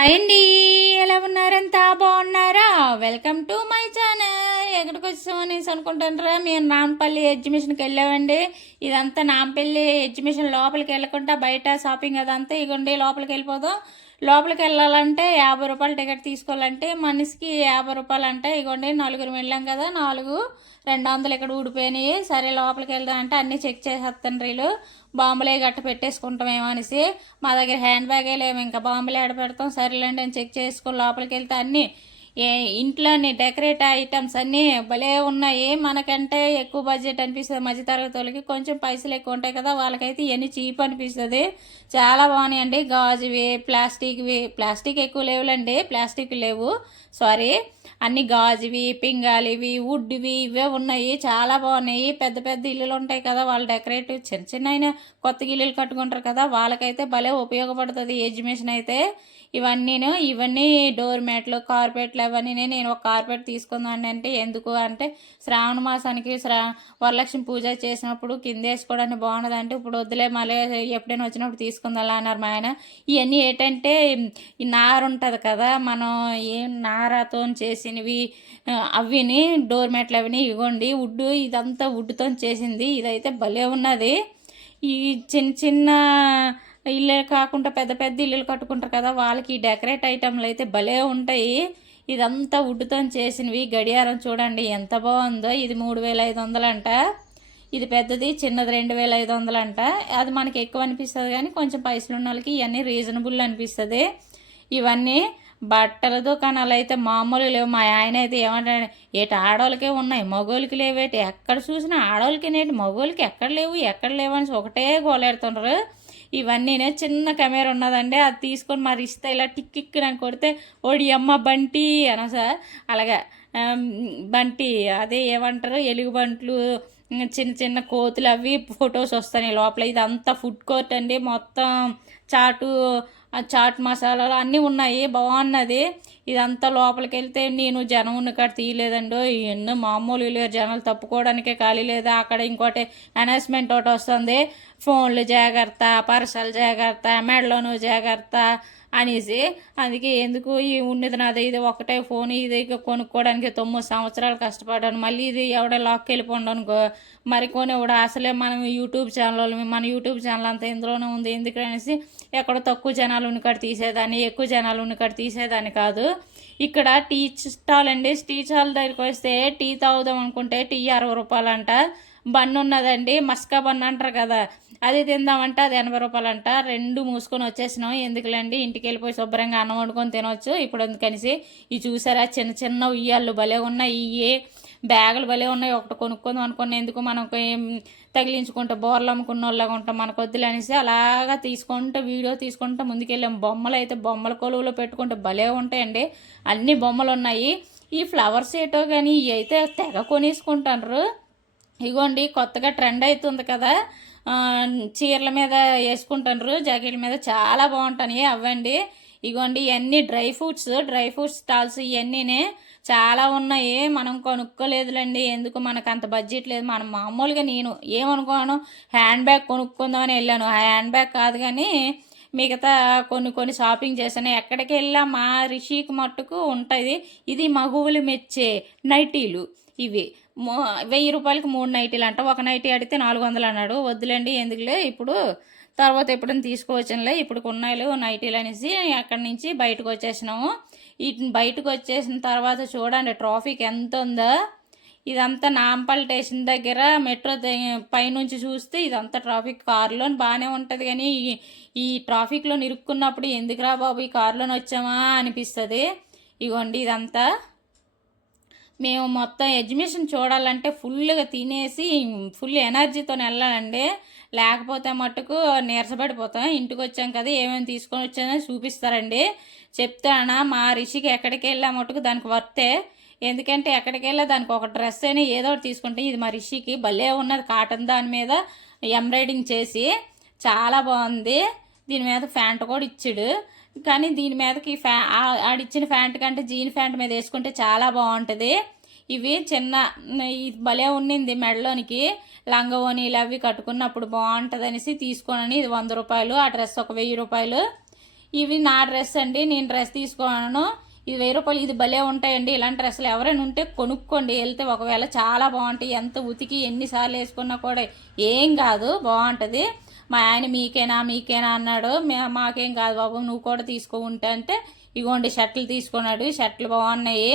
Hi అండి, ఎలా ఉన్నారంతా బాగున్నారా? Welcome to my channel. ఎక్కడికి వచ్చామనేసి అనుకుంటారా? మేము నాంపల్లి ఎగ్జిబిషన్కి వెళ్ళామండి. ఇదంతా నాంపల్లి ఎగ్జిబిషన్ లోపలికి వెళ్ళకుండా బయట షాపింగ్ అదంతా ఇగోండి. లోపలికి వెళ్ళిపోదాం. లోపలికి వెళ్ళాలంటే 50 రూపాయలు టికెట్ తీసుకోవాలంటే మనిషికి 50 రూపాయలు అంటే ఇగోండి. నలుగురు వెళ్ళాం కదా, 200 ఇక్కడ ఊడిపోయినాయి. సరే లోపలికి వెళ్దాం అంటే అన్నీ చెక్ చేసేస్తాను. రీలు బాంబులే గట్ట పెట్టేసుకుంటామేమో అనేసి మా దగ్గర హ్యాండ్ బ్యాగే లేము, ఇంకా బాంబులే ఆడ పెడతాం. సరేలేండి అని చెక్ చేసుకుని లోపలికి వెళ్తే అన్నీ ఇంట్లోని డెకరేట్ ఐటమ్స్ అన్నీ భలే ఉన్నాయి. మనకంటే ఎక్కువ బడ్జెట్ అనిపిస్తుంది. మధ్యతరగతి వాళ్ళకి కొంచెం పైసలు ఎక్కువ ఉంటాయి కదా, వాళ్ళకైతే ఇవన్నీ చీప్ అనిపిస్తుంది. చాలా బాగున్నాయండి. గాజువి, ప్లాస్టిక్ ఎక్కువ లేవులండి, ప్లాస్టిక్ లేవు, సారీ. అన్ని గాజువి, పింగాలివి, వుడ్వి ఇవే ఉన్నాయి. చాలా బాగున్నాయి. పెద్ద పెద్ద ఇల్లులు ఉంటాయి కదా, వాళ్ళు డెకరేటివ్ చిన్న చిన్న కొత్త ఇల్లులు కట్టుకుంటారు కదా, వాళ్ళకైతే భలే ఉపయోగపడుతుంది ఎగ్జిబిషన్ అయితే. ఇవన్నీ డోర్ మ్యాట్లు, కార్పెట్లు అవన్నీ. నేను ఒక కార్పెట్ తీసుకుందాం అంటే ఎందుకు అంటే శ్రావణ మాసానికి వరలక్ష్మి పూజ చేసినప్పుడు కింద వేసుకోవడానికి బాగున్నది అంటే ఇప్పుడు వద్దులే, మళ్ళీ ఎప్పుడైనా వచ్చినప్పుడు తీసుకుందా అన్నారు మా ఆయన. ఇవన్నీ ఏంటంటే ఈ నార ఉంటుంది కదా, మనం ఏం నారతో చేసినవి అవిని డోర్ మ్యాట్లు అవన్నీ ఇవ్వండి. వుడ్ ఇదంతా వుడ్తో చేసింది. ఇదైతే భలే ఉన్నది. ఈ చిన్న చిన్న ఇల్లు కాకుండా పెద్ద పెద్ద ఇల్లులు కట్టుకుంటారు కదా, వాళ్ళకి డెకరేట్ ఐటమ్లు అయితే భలే ఉంటాయి. ఇదంతా వుడ్తో చేసినవి. గడియారం చూడండి ఎంత బాగుందో. ఇది 3500 అంట. ఇది పెద్దది, చిన్నది 2500 అంట. అది మనకి ఎక్కువ అనిపిస్తుంది కానీ కొంచెం పైసలు ఉన్న వాళ్ళకి ఇవన్నీ రీజనబుల్ అనిపిస్తుంది. ఇవన్నీ బట్టల దుకాణాలు అయితే మామూలు లేవు. మా ఆయన అయితే ఏమంటాడు, ఏటి ఆడవాళ్ళకే ఉన్నాయి మగోళ్ళకి లేవేటి, ఎక్కడ చూసినా ఆడవాళ్ళకి నేటి మగోళ్ళకి ఎక్కడ లేవు అని ఒకటే గోలెడుతుండ్రు. ఇవన్నీ చిన్న కెమెరా ఉన్నదండి, అది తీసుకొని మరి ఇస్తే ఇలా టిక్ అని కొడితే ఓడి అమ్మ బంటి అన సార్. అలాగా బంటి అదే ఏమంటారు, ఎలుగు బంట్లు, చిన్న చిన్న కోతులు అవి ఫొటోస్ వస్తాయి లోపల. ఇదంతా ఫుడ్ కోర్ట్ అండి. మొత్తం చాట్ మసాలాలు అన్నీ ఉన్నాయి, బాగున్నది. ఇదంతా లోపలికి వెళ్తే నేను జనం ఉన్న కాడ తీయలేదండో, ఎన్నో మామూలు లేదు, జనాలు తప్పుకోవడానికే ఖాళీ లేదా. అక్కడ ఇంకోటి అనౌన్స్మెంట్ ఒకటి వస్తుంది, ఫోన్లు జాగ్రత్త, పర్సలు జాగ్రత్త, మెడలోను జాగ్రత్త అనేసి. అందుకే ఎందుకు ఈ ఉన్నది నాది, ఇది ఒకటే ఫోన్, ఇది కొనుక్కోవడానికి 9 సంవత్సరాలు కష్టపడ్డాను. మళ్ళీ ఇది ఎవడ లాక్కి వెళ్ళిపోండి అనుకో, మరి కొనివాడు అసలే మనం యూట్యూబ్ ఛానల్ అంతా ఇందులోనే ఉంది. ఎందుకనేసి ఎక్కడో తక్కువ జనాలు ఉన్నకాడ తీసేదాన్ని, ఎక్కువ జనాలు ఉన్నకాడ తీసేదాన్ని కాదు. ఇక్కడ టీ స్టాల్ అండి. టీ స్టాల్ దగ్గరికి వస్తే టీ తాగుదాం అనుకుంటే టీ 60 రూపాయలు అంట. బన్ను ఉన్నదండి, మస్కా బన్ను అంటారు కదా, అది తిందామంటే అది 80 రూపాయలు అంట. 2 మూసుకొని వచ్చేసినాం. ఎందుకులేండి, ఇంటికి వెళ్ళిపోయి శుభ్రంగా అన్నం వండుకొని తినవచ్చు ఇప్పుడు. అందుకనేసి ఇవి చూసారా, చిన్న చిన్న ఉయ్యాళ్ళు భలే ఉన్నాయి, ఇవి బ్యాగులు భలే ఉన్నాయి. ఒకటి కొనుక్కుందాం అనుకుని ఎందుకు మనం తగిలించుకుంటే బోర్లు అమ్ముకున్న వాళ్ళగా ఉంటాం, మనకు వద్దులు అనేసి అలాగా వీడియో తీసుకుంటూ ముందుకెళ్ళాం. బొమ్మలు అయితే బొమ్మల కొలువులో పెట్టుకుంటే భలే ఉంటాయండి, అన్ని బొమ్మలు ఉన్నాయి. ఈ ఫ్లవర్స్ ఏటో కానీ ఇవి అయితే తెగ కొనేసుకుంటారు. ఇగోండి కొత్తగా ట్రెండ్ అవుతుంది కదా, చీరల మీద వేసుకుంటారు, జాకెట్ల మీద చాలా బాగుంటాయి అవ్వండి. ఇగోండి ఇవన్నీ డ్రై ఫ్రూట్స్ స్టాల్స్ ఇవన్నీనే చాలా ఉన్నాయి. మనం కొనుక్కోలేదులేండి, ఎందుకు మనకు అంత బడ్జెట్ లేదు. మనం మామూలుగా నేను ఏమనుకోను, హ్యాండ్ బ్యాగ్ కొనుక్కుందామని వెళ్ళాను. ఆ హ్యాండ్ బ్యాగ్ కాదు కానీ మిగతా కొన్ని షాపింగ్ చేశాను. ఎక్కడికి వెళ్ళా మా రిషికి మట్టుకు ఉంటుంది. ఇది మగువులు మెచ్చే నైటీలు. ఇవి 1000 రూపాయలకి 3 నైటీలు అంట. ఒక నైటీ అడిగితే 400 అన్నాడు. వద్దులేండి ఎందుకులే, ఇప్పుడు తర్వాత ఎప్పుడైనా తీసుకోవచ్చులే, ఇప్పుడు కొన్నాయిలు నైటీలు అనేసి అక్కడి నుంచి బయటకు వచ్చేసినాము. బయటకు వచ్చేసిన తర్వాత చూడండి ట్రాఫిక్ ఎంత ఉందో. ఇదంతా నాంపల్లి స్టేషన్ దగ్గర మెట్రో పైనుంచి చూస్తే ఇదంతా ట్రాఫిక్. కారులో బాగానే ఉంటుంది కానీ ఈ ట్రాఫిక్లో నిరుక్కున్నప్పుడు ఎందుకురా బాబు ఈ కారులోనే వచ్చామా అనిపిస్తుంది. ఇగోండి ఇదంతా మేము మొత్తం ఎగ్జిబిషన్ చూడాలంటే ఫుల్గా తినేసి ఫుల్ ఎనర్జీతో వెళ్ళాలండి, లేకపోతే మట్టుకు నీరసపడిపోతాం. ఇంటికి వచ్చాం కదా, ఏమేమి తీసుకొని వచ్చానో చూపిస్తారండి, చెప్తానా. మా రిషికి ఎక్కడికి వెళ్ళా మట్టుకు దానికి వర్తే. ఎందుకంటే ఎక్కడికి వెళ్ళా దానికి ఒక డ్రెస్ అయినా ఏదో ఒకటి తీసుకుంటే, ఇది మా రిషికి భలే ఉన్నది, కాటన్ దాని మీద ఎంబ్రాయిడింగ్ చేసి చాలా బాగుంది. దీని మీద ప్యాంట్ కూడా ఇచ్చాడు, కానీ దీని మీదకి ఆడిచ్చిన ప్యాంట్ కంటే జీన్ ప్యాంట్ మీద వేసుకుంటే చాలా బాగుంటుంది. ఇవి చిన్న భలే ఉన్నింది, మెడలోనికి లంగవోనీలు అవి కట్టుకున్నప్పుడు బాగుంటుంది అనేసి తీసుకోనని. ఇది 100 రూపాయలు, ఆ డ్రెస్ ఒక 1000 రూపాయలు. ఇవి నా డ్రెస్ అండి, నేను డ్రెస్ తీసుకున్నాను. ఇది 1000 రూపాయలు. ఇది భలే ఉంటాయండి. ఇలాంటి డ్రెస్సులు ఎవరైనా ఉంటే కొనుక్కోండి వెళ్తే. ఒకవేళ చాలా బాగుంటాయి. ఎంత ఉతికి ఎన్నిసార్లు వేసుకున్నా కూడా ఏం కాదు, బాగుంటుంది. మా ఆయన మీకేనా అన్నాడు. మాకేం కాదు బాబు, నువ్వు కూడా తీసుకో ఉంటే అంటే ఇగోండి షర్ట్లు తీసుకున్నాడు. షర్ట్లు బాగున్నాయి,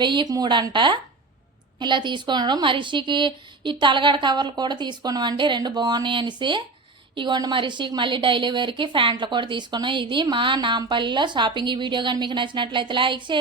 1000కి 3 అంట. ఇలా తీసుకున్నాడు. మా రిషికి ఈ తలగడ కవర్లు కూడా తీసుకున్నామండి, 2 బాగున్నాయి అనేసి. ఇగోండి మా రిషికి మళ్ళీ డైలీ వేర్కి ప్యాంట్లు కూడా తీసుకున్నాం. ఇది మా నాంపల్లిలో షాపింగ్. ఈ వీడియో కానీ మీకు నచ్చినట్లయితే లైక్ చేయండి.